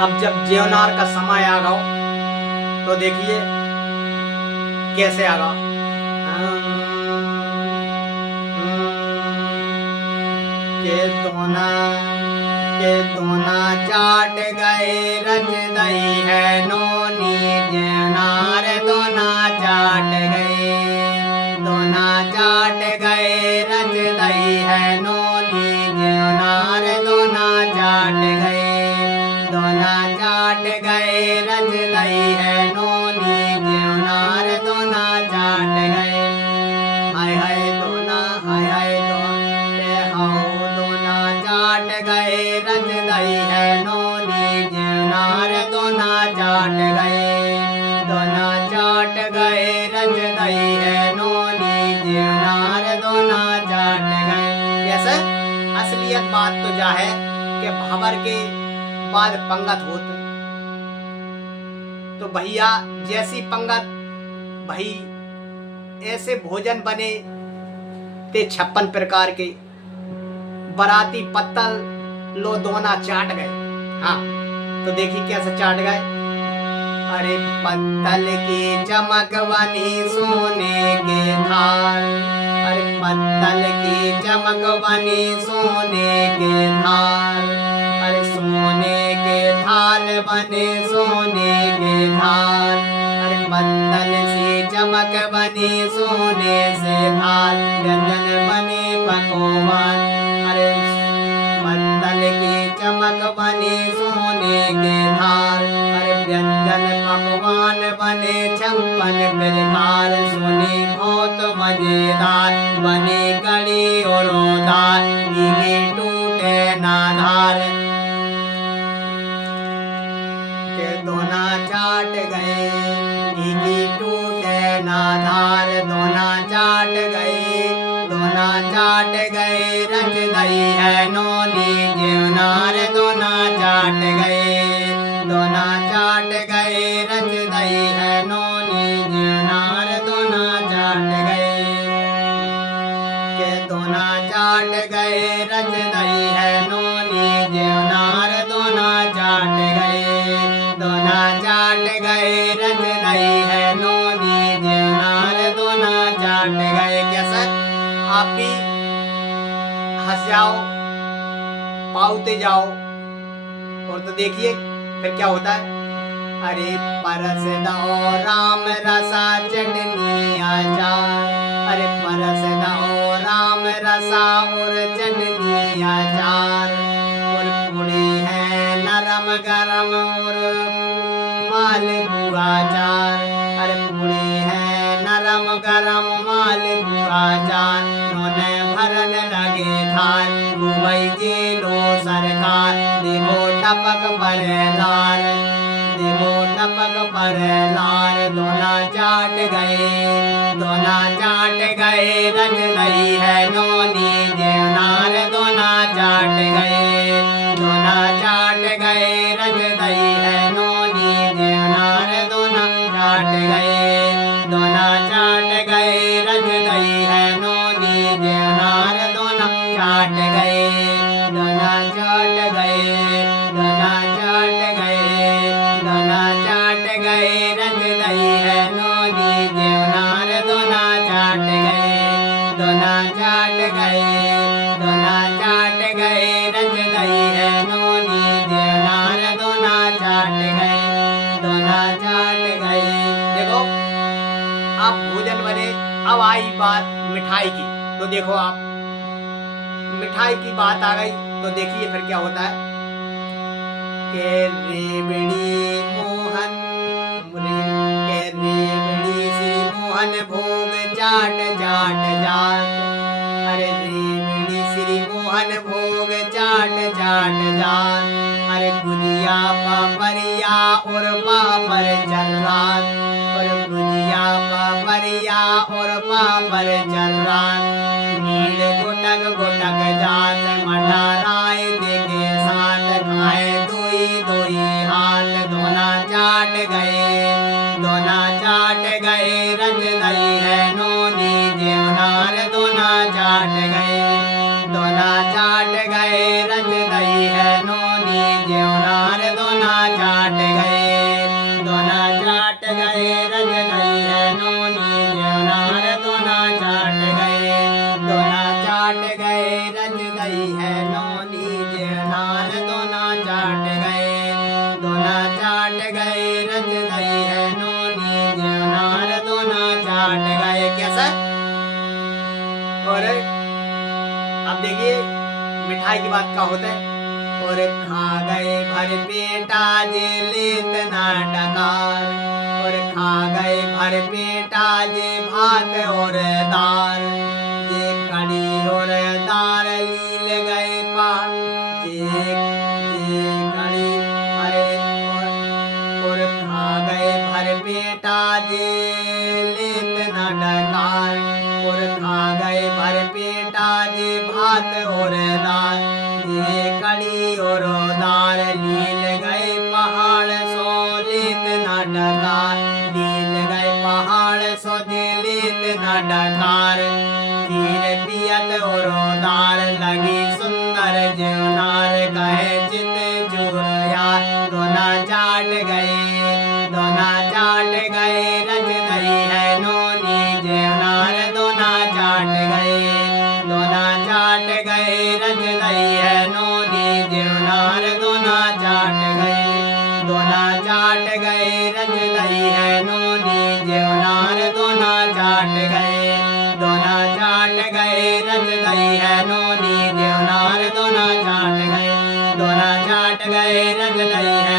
अब जब जेवनार का समय आ गो तो देखिए कैसे आ गो। के दोना चाट गए रच दई है नोनी जेवनार दोना चाट गए। दोना चाट गए रच दई है नोनी जेवनार दोना चाट गए। दोना चाट गए रच दई है नोनी जेवनार दोना चाट गए। हाय हाय दोना हाय हाय दोना चाट गए रच दई है नोनी जेवनार दोना चाट गए। दोना चाट गए रच दई है नोनी जेवनार दोना चाट गए। कैसे असलियत बात तो जा है कि भाबर के बाद पंगत होते तो भैया जैसी पंगत भाई ऐसे भोजन बने ते 56 प्रकार के बराती पत्तल लो दोना चाट गए। हाँ तो देखिए कैसे चाट गए। अरे पत्तल की चमक बनी सोने के थाल। अरे पत्तल की चमक बनी सोने के थाल। अरे सोने के थाल बने सोने के थाल। अरे पत्तल सी चमक बनी सोने से थाल। व्यंजन बने पकवान। अरे पत्तल की चमक बनी सोने के थाल। अरे व्यंजन पकवान बने 56 प्रकार। सुनी बहुत मजेदार बनी कड़ी और दाल। घी टूटे ना धार। के दोना चाट गए घी टूटे ना धार। दोना चाट गए दोना चाट गए रच दई है नोनी जेवनार दोना चाट गए। दोना चाट गए रच दई है नोनी जेवनार दोना चाट गए। के दोना चाट गए रच दई है नोनी जेवनार दोना चाट गए। दोना चाट गए रच दई है नोनी जेवनार दोना चाट गए। कैसे आप भी हंस जाओ पाउते जाओ। और तो देखिए फिर क्या होता है। अरे परस दो राम रसा चटनी अचार। अरे परस दो राम रसा और चटनी अचार। और पूरी है नरम गरम और मालपुआ अचार। अरे पूरी है नरम गरम मालपुआ अचार। नोने भरन लगे थाल घुमई जी लो सरकार। देखो टपक परे लार देखो टपक परे लार। दोना चाट गए दोना चाट गए रच दई है नोनी जेवनार दोना चाट गए। दोना चाट गए रच दई है नोनी जेवनार दोना चाट गए। दोना चाट गए रच दई है नोनी जेवनार दोना चाट गए। दोना चाट गए दोना चाट गए दोना चाट गए रच दई है नोनी जेवनार दोना चाट गए। दोना चाट गए दोना चाट गए रच दई है नोनी जेवनार दोना चाट गए। दोना चाट गए। देखो आप भोजन बने। अब आई बात मिठाई की तो देखो आप मिठाई की बात आ गई तो देखिए फिर क्या होता है। के रेवड़ी मोहन के रेवड़ी श्री मोहन भोग चाट चाट जात। अरे रेवड़ी श्री मोहन भोग चाट चाट जात। अरे गुजिया पापरिया और पापड़ चल रात। और गुजिया पापरिया और पापड़ चल रात। नील गुटक गुटक जात मठाराय देखे साथ। खाए दोई दोई हाथ दोना चाट गए। दोना चाट गए रच दई है नोनी जेवनार दोना चाट गए। दोना चाट गए रच दई है नोनी जेवनार दोना चाट गए रज गई है नोनी जेवनार दोना चाट गए दोना चाट गए रज गई है नोनी जेवनार दोना चाट गए। कैसा? और अब देखिए मिठाई की बात क्या होता है। और खा गए भर पेटा जे लेत ना डकार और खा गए भर पेटा जे भात और दाल जे कड़ी और दाल लील गए पार जे जे कड़ी अरे और खा गए भर पेटा जे लेत ना डकार और खा गए भर पेटा जे भात और दाल जे कड़ी और दाल लील गए पहाड़ सो लेत ना डकार लील गए पहाड़ सो जे लेत ना डकार खीर पियत और दाल लगी सुंदर जेवनार कहे चित जुरया दोना चाट गए रज गई है नोनी जेवनार दोना चाट गए दोना चाट गए रज गई है नोनी जेवनार दोना चाट गए दोना चाट गए रज गई है नोनी जेवनार दोना चाट गए दोना चाट गए रज गई है नोनी जेवनार दोना चाट गए दोना चाट गए रज गई है